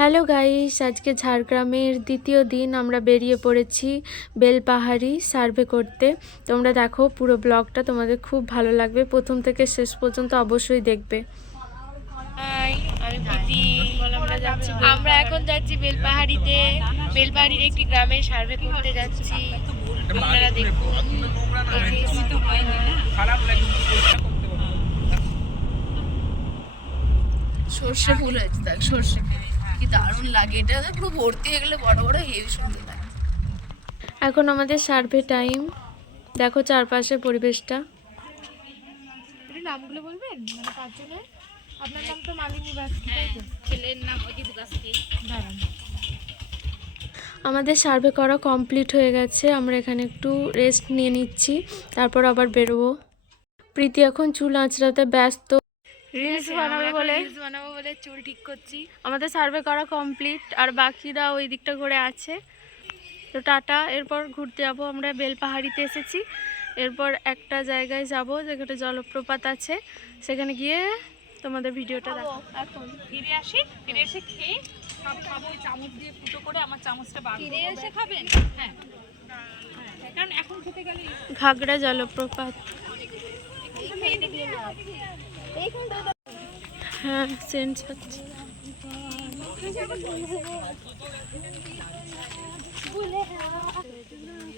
Hello guys, আজকে ঝাড়গ্রামের দ্বিতীয় দিন আমরা বেরিয়ে পড়েছি বেলপাহাড়ি সার্ভে করতে। তোমরা দেখো পুরো ব্লগটা, তোমাদের খুব ভালো লাগবে, প্রথম থেকে শেষ পর্যন্ত অবশ্যই দেখবে। আমি প্রীতি, আমরা এখন যাচ্ছি বেলপাহাড়িতে। বেলপাহাড়ির একটি গ্রামে সার্ভে করতে যাচ্ছি। আপনারা দেখুন, সর্ষে ফুল হয়েছে, দেখ সর্ষে কি দারুণ লাগে। এটা পুরো ভর্তি হয়ে গেলে বড় বড় হেভি সুন্দর লাগে। এখন আমাদের সার্ভে টাইম। দেখো চারপাশে পরিবেশটা। নামগুলো বলবেন মানে পাঁচজনের? আপনার নাম তো মালিনী বাস্কি, ছেলের নাম অজিত বাস্কি। আমাদের সার্ভে করা কমপ্লিট হয়ে গেছে। আমরা এখানে একটু রেস্ট নিয়ে নিচ্ছি, তারপর আবার বেরোবো। প্রীতি এখন চুল আঁচড়াতে ব্যস্ত, রিলস বানাবো বলে চুল ঠিক করছি। আমাদের সার্ভে করা কমপ্লিট, আর বাকিরা ওই দিকটা করে আছে। তো টাটা। এরপর ঘুরতে যাবো, আমরা বেলপাহাড়িতে এসেছি। এরপর একটা জায়গায় যাব যেখানে জলপ্রপাত আছে, সেখানে গিয়ে তোমাদের ভিডিওটা দেখো। এখন ফিরে আসি, ফিরে এসে খেয়ে সব খাবো। ওই চামচ দিয়ে ফুটো করে আমার চামচটা বার ফিরে এসে খাবেন? হ্যাঁ, কারণ এখন খেতে গেলে ঘাগড়া জলপ্রপাত। হ্যাঁ, সেন্স হচ্ছে।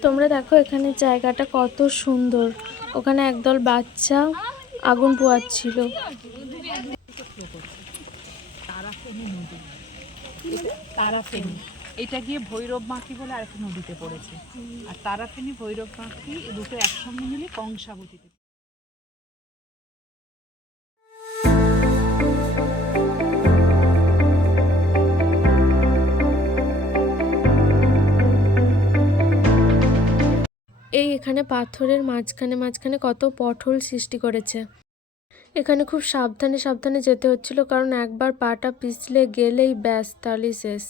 তোমরা দেখো এখানে জায়গাটা কত সুন্দর। ওখানে একদল বাচ্চা আগুন পোয়াচ্ছিল। তারাফেনী, এটা গিয়ে ভৈরব মাখি বলে আরেকটা নদীতে পড়েছে। আর তারাফেনী ভৈরব মাখি দুটো একসঙ্গে মিলে কংসাবতীতে। এখানে পাথরের মাঝখানে মাঝখানে কত পটল সৃষ্টি করেছে। এখানে খুব সাবধানে সাবধানে যেতে হচ্ছিল, কারণ একবার পাটা পিছলে গেলেই ব্যাস, তাহলেই শেষ।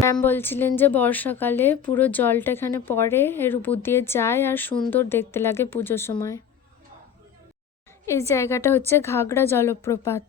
ম্যাম বলছিলেন যে বর্ষাকালে পুরো জলটা এখানে পড়ে, এর উপর দিয়ে যায়, আর সুন্দর দেখতে লাগে পুজোর সময়। এই জায়গাটা হচ্ছে ঘাগড়া জলপ্রপাত।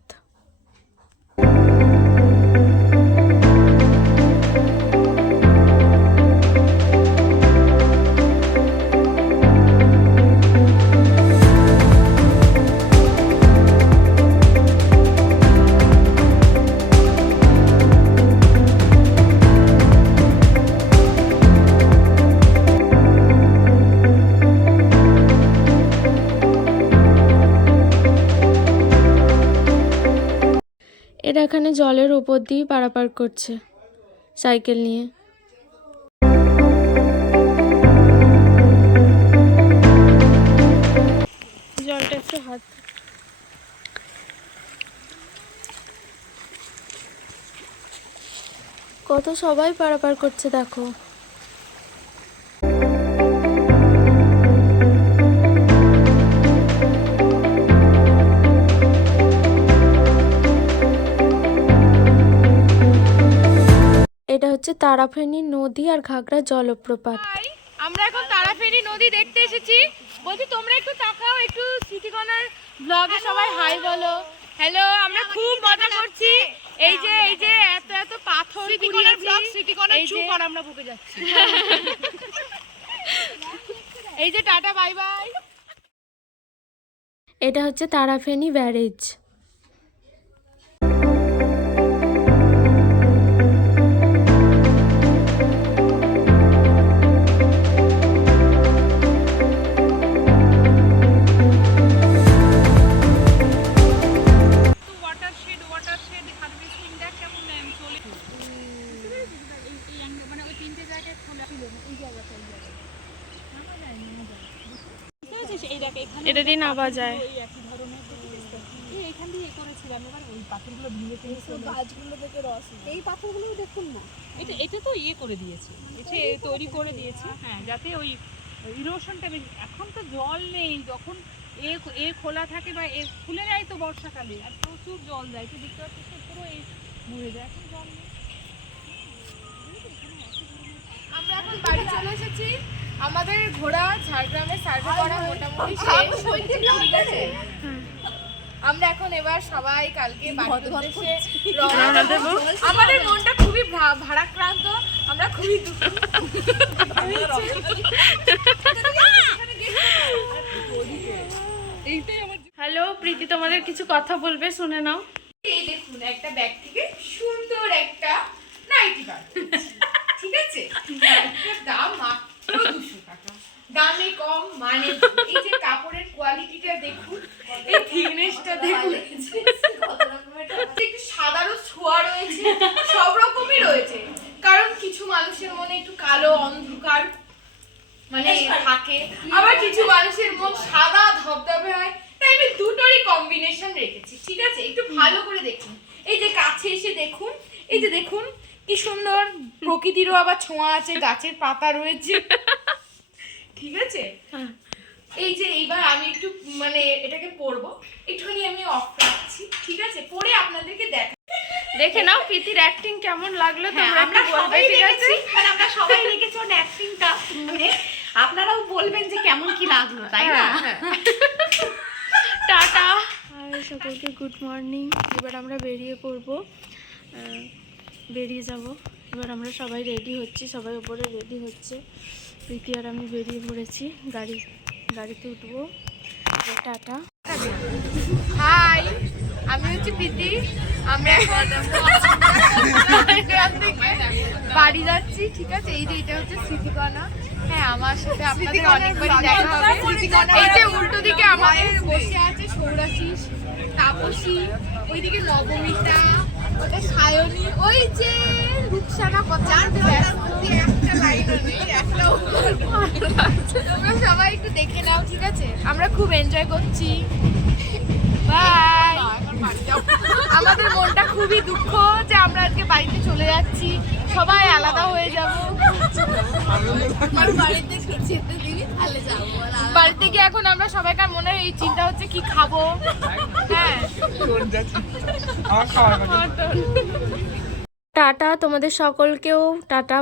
এরা এখানে জলের ওপর দিয়ে পারাপার করছে সাইকেল নিয়ে। জলটা একটু হাত, কত সবাই পারাপার করছে দেখো। এটা হচ্ছে তারাফেনী নদী আর ঘাগড়া জলপ্রপাত। আমরা এখন তারাফেনী নদী দেখতে এসেছি। বলছি তোমরা একটু তাকাও, একটু স্মৃতিকণার ব্লগে সবাই হাই বলো। হ্যালো, আমরা খুব মজা করছি। এই যে এত এত পাথর কুড়িয়েছি, আমরা বুকে যাচ্ছি। এই যে টাটা, বাই বাই। এটা হচ্ছে তারাফেনী ব্যারেজ। এটা দিয়ে নামা যায়। এখান দিয়ে করেছিলাম, এবার ওই পাথরগুলো ভেঙে গাছগুলো থেকে রস, এই পাথরগুলো দেখুন না, এটা তো করে দিয়েছে, এটা তৈরি করে দিয়েছে। হ্যাঁ, যাতে ওই ইরোশনটা। এখন তো জল নেই, যখন এ খোলা থাকে বা এ খুলে যায় তো বর্ষাকালে, আর প্রচুর জল যায়, তো দেখতে পাচ্ছি পুরো এই মরে যায়, এখন জল নেই। আমরা আমরা এখন বাড়ি চলে এসেছি। আমাদের ঘোড়া ঝাড়গ্রামে সার্ভে করা মোটামুটি শেষ। ঠিক আছে, আমরা এখন এবার সবাই কালকে বাড়ির উদ্দেশ্যে রওনা দেব। আমাদের মনটা খুবই ভারাক্রান্ত, আমরা খুবই হ্যালো প্রীতি, তোমাদের কিছু কথা বলবে, শুনে নাও। এই দেখুন একটা ব্যাগ থেকে সুন্দর একটা নাইটি বার করেছি। ঠিক আছে, নাইটিটার দাম মাত্র 200 টাকা, দামে কম মানে কম। এই যে কাপড়ের কোয়ালিটিটা দেখুন, এই থিকনেসটা দেখুন, একটু সাদারও ছোঁয়া রয়েছে, সব রকমই রয়েছে। কারণ কিছু মানুষের মনে একটু কালো অন্ধকার মানে থাকে, আবার কিছু মানুষের মন সাদা ধবধবে হয়, তাই আমি দুটোরই কম্বিনেশন রেখেছি। ঠিক আছে, একটু ভালো করে দেখুন। এই যে কাছে এসে দেখুন, এই যে দেখুন কি সুন্দর, প্রকৃতিরও আবার ছোঁয়া আছে, গাছের পাতা রয়েছে। ঠিক আছে, এই যে এইবার আমি একটু মানে এটাকে পরবো, একটুখানি আমি অফ রাখছি। ঠিক আছে, পরে আপনাদেরকে দেখে নাও প্রীতির অ্যাক্টিং কেমন লাগলো তোমরা একটু বলবে। ঠিক আছে, আমরা সবাই রেখেছি ওর অ্যাক্টিংটা, মানে আপনারাও বলবেন যে কেমন কি লাগলো, তাই না? টাটা আর সকলকে গুড মর্নিং। এবার আমরা বেরিয়ে পড়বো, বেরিয়ে যাব। এবার আমরা সবাই রেডি হচ্ছি, সবাই উপরে রেডি হচ্ছে। প্রীতি আর আমি বেরিয়ে পড়েছি, গাড়িতে উঠবো। টাটা। হাই, আমি হচ্ছে প্রীতি। আমরা এখন বাড়ি যাচ্ছি। ঠিক আছে, এই যে এটা হচ্ছে স্মৃতিকণা। হ্যাঁ, আমার সাথে আপনাদের অনেকবারই দেখা হবে। এই যে উল্টো দিকে আমাদের বসে আছে সৌরাশিস, তাপসী, ওইদিকে নবমিতা, ওটা সায়নী, ওই যে রূপসানা, যার ব্যস্ত একটা লাইনও নেই, একটাও। তোমরা সবাই একটু দেখে নাও। ঠিক আছে, আমরা খুব এনজয় করছি। বাই। আমাদের মনটা খুবই দুঃখ যে আমরা আজকে বাড়িতে চলে যাচ্ছি, সবাই আলাদা হয়ে যাব। বাড়িতে গিয়ে এখন আমরা সবাইকার মনে এই চিন্তা হচ্ছে কি খাবো। হ্যাঁ, টাটা তোমাদের সকলকেও, টাটা।